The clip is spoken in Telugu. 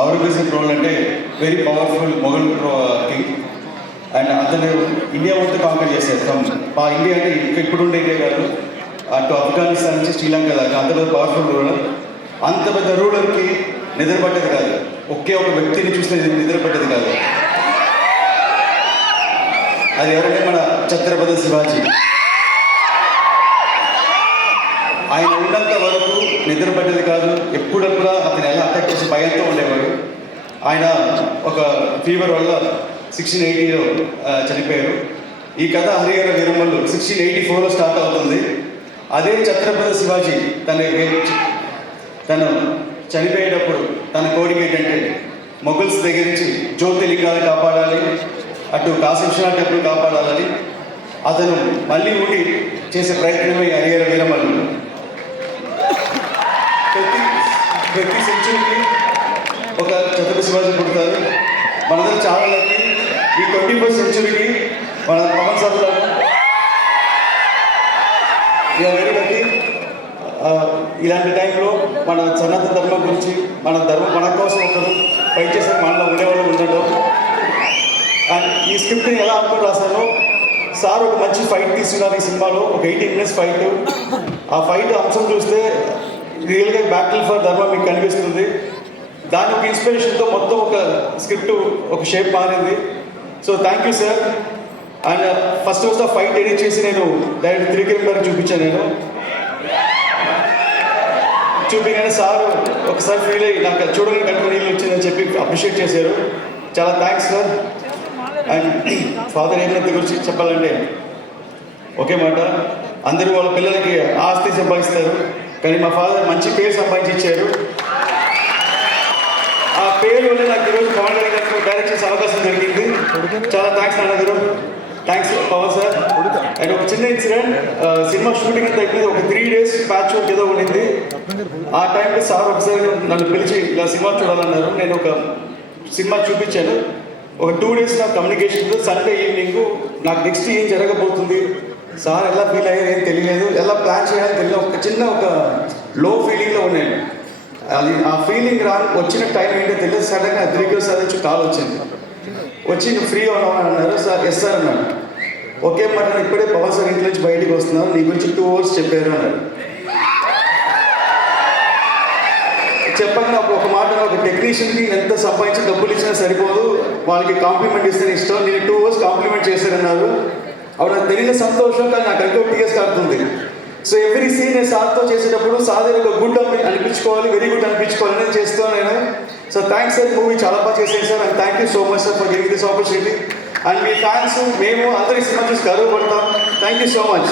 ఔరంగజేబ్ రోల్ అంటే very powerful Mughal king and అతను ఇండియా మొత్తం కాంకర్ చేశారు. ఫ్రమ్ మా ఇండియా అంటే ఇక్కడ ఇప్పుడు ఇండియా కాదు. అటు ఆఫ్ఘనిస్తాన్ నుంచి శ్రీలంక దాకా అంత పెద్ద పవర్ఫుల్ రూలర్ అంత పెద్ద రూలర్కి నిద్రపట్టేది కాదు. ఒకే ఒక వ్యక్తిని చూస్తే నిద్రపట్టేది కాదు. అది ఎవరంటే మన ఛత్రపతి శివాజీ. ఆయన ఉన్నంత వరకు నిద్రపట్టేది పట్టేది కాదు ఎప్పుడు కూడా అతను ఎలా అటాక్ చేసి భయంతో ఉండేవాడు. ఆయన ఒక ఫీవర్ వల్ల సిక్స్టీన్ ఎయిటీలో చనిపోయారు. ఈ కథ హరిహర వీరమ్మలు సిక్స్టీన్ ఎయిటీ ఫోర్లో స్టార్ట్ అవుతుంది. అదే ఛత్రపతి శివాజీ తన తను చనిపోయేటప్పుడు తన కోరిక ఏంటంటే మొగుల్స్ దగ్గర నుంచి జ్యోతిలింగాలు కాపాడాలి అటు కాశీక్షణ టెంపుల్ కాపాడాలని. అతను మళ్ళీ ఊటి చేసే ప్రయత్నమే హరిహర వీరమల్లు. ప్రతి సెంచురీకి ఒక ఛత్రపతి శివాజీ పుడతారు మనందరం చాలా లక్కీ ఈ ట్వంటీ ఫస్ట్ సెంచురీకి మన పవన్ సార్ వెరీ లక్కీ ఇలాంటి టైంలో మన సనాతన ధర్మం గురించి మన ధర్మం మన కోసం ఒకరు ఫైట్ చేసే మనలో ఉండేవాళ్ళు ఉండడం. అండ్ ఈ స్క్రిప్ట్ని ఎలా అనుకుని రాశాను సార్ ఒక మంచి ఫైట్ తీసుకున్నారు ఈ సినిమాలో. ఒక ఎయిటీన్ మినిట్స్ ఫైట్ ఆ ఫైట్ అంశం చూస్తే రియల్గా బ్యాటిల్ ఫర్ ధర్మ మీకు కనిపిస్తుంది. దాని ఒక ఇన్స్పిరేషన్తో మొత్తం ఒక స్క్రిప్ట్ ఒక షేప్ మారింది. So thank you sir and first first ఆ ఫైట్ ఎడిట్ చేసి నేను డైరెక్ట్ త్రికరణ్ గారికి చూపించాను నేను. చూపించగానే సార్ ఒకసారి ఫీల్ అయ్యి నాకు చూడగానే కట్టుకుని నీళ్ళు వచ్చిందని చెప్పి అప్రిషియేట్ చేశారు. చాలా థ్యాంక్స్ సార్ అండ్ ఫాదర్ ఏమైనా గురించి చెప్పాలంటే ఒకే మాట అందరూ వాళ్ళ పిల్లలకి ఆస్తి సంపాదిస్తారు. కానీ మా ఫాదర్ మంచి పేరు సంపాదించారు ఇచ్చారు ఆ పేరు వల్ల నాకు ఈరోజు పవన్ గారి డైరెక్ట్ చేసే అవకాశం జరిగింది చాలా థ్యాంక్స్ నాన్న గారు. థ్యాంక్స్ పవన్ సార్ అండ్ ఒక చిన్న ఇన్సిడెంట్ సినిమా షూటింగ్ అంతా అయిపోయింది ఒక త్రీ డేస్ ప్యాచ్ వర్క్ ఏదో ఉండింది. ఆ టైంలో సార్ ఒకసారి నన్ను పిలిచి ఇలా సినిమా చూడాలన్నారు. నేను ఒక సినిమా చూపించాను. ఒక టూ డేస్ నాకు కమ్యూనికేషన్ సండే ఈవినింగ్ నాకు నెక్స్ట్ ఏం జరగబోతుంది? సార్ ఎలా ఫీల్ అయ్యారు ఏం తెలియలేదు. ఎలా ప్లాన్ చేయాలి తెలియదు ఒక చిన్న ఒక లో ఫీలింగ్లో ఉన్నాను. అది ఆ ఫీలింగ్ రా వచ్చిన టైం ఏంటో తెలియదు. సడన్గా త్రీ సార్ నుంచి కాల్ వచ్చింది. వచ్చి ఫ్రీ ఉన్నావు? అన్నారు. సార్ ఎస్ సార్ అన్నాడు ఓకే మరి నేను ఇప్పుడే పవన్ సార్ ఇంటి నుంచి బయటికి వస్తున్నాను. నీ గురించి టూ అవర్స్ చెప్పారు అన్నారు. చెప్పగా నాకు ఒక మాట ఒక టెక్నీషియన్కి ఎంత సంపాదించి డబ్బులు ఇచ్చినా సరిపోదు. వాళ్ళకి కాంప్లిమెంట్ ఇస్తే ఇష్టం. నేను టూ అవర్స్ కాంప్లిమెంట్ చేశారన్నారు అప్పుడు నాకు తెలియని సంతోషం కానీ నాకు ఎంతో టీఎస్ కాడుతుంది సో ఎవ్రీ సీన్ నేను సార్తో చేసేటప్పుడు సార్ ఒక గుడ్ అనిపించుకోవాలి వెరీ గుడ్ అనిపించుకోవాలి అనేది చేస్తాను నేను. సో థ్యాంక్స్ సార్ మూవీ చాలా బాగా చేశాను sir and thank you so much sir for giving this opportunity and me fans మేము అందరి సినిమా చూసి గర్వపడతాం. Thank you so much